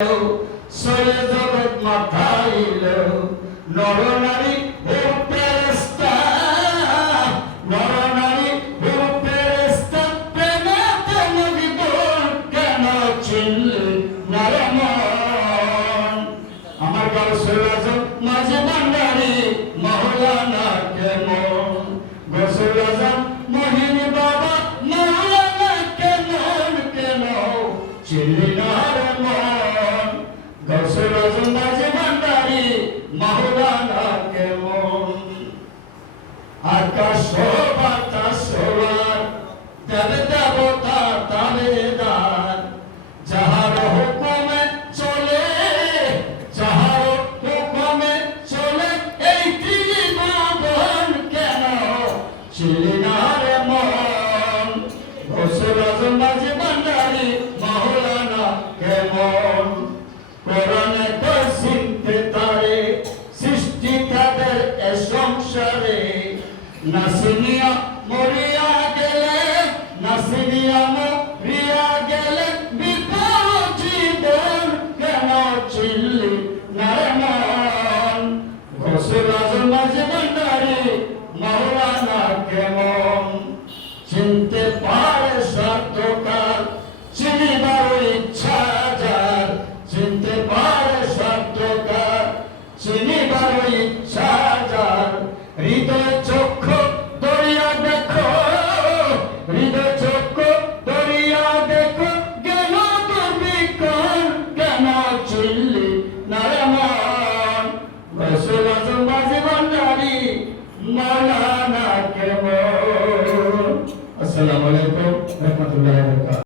সরে জগৎ মাথাইল নরনারী ও ফেরেশতা নরনারী ও ফেরেশতা প্রেমেতে নবী বল কেন চিনলে নারমন আমার গাউসুল আজম মাঝে ভান্ডারী মাওলানা কেমন গাউসুল আজম মহিনী বাবা মাওলানা কেমন কেন চিনলি নারমন গাউসুল আজম মাঝে ভান্ডারী মাওলানা কেমন আকাশ বাতাস সোলার দেবে দেবতা তাবেদার যাহার হুকুমে চলে যাহার হুকুমে চলে এই ত্রিভুবন কেন চিনলি না রে মন গাউসুল আজম মাঝে ভান্ডারী মাওলানা কেমন কোরআনে তো চিনতে তারে সৃষ্টি তাদের এ সংসারে নাসিনিয়া মরিয়া গেলে নাসিনিয়া মরিয়া গেলে বিপদ জীবন কেন চিনলি না রে মন গাউসুল আজম মাঝে ভান্ডারী মাওলানা কেমন চিনতে পারে সাধ্যকাল চিনিবার ইচ্ছা যার চিনতে পারে সাধ্যকাল চিনিবার ইচ্ছা যার হৃদয় চক্ষু দরিয়া দেখো হৃদয় চক্ষু দরিয়া দেখো জ্ঞান দুর্বিক্ষণ কেন চিনলি না রে মন গাউসুল আজম মাঝে ভান্ডারী মাওলানা কেমন। আসসালামু আলাইকুম।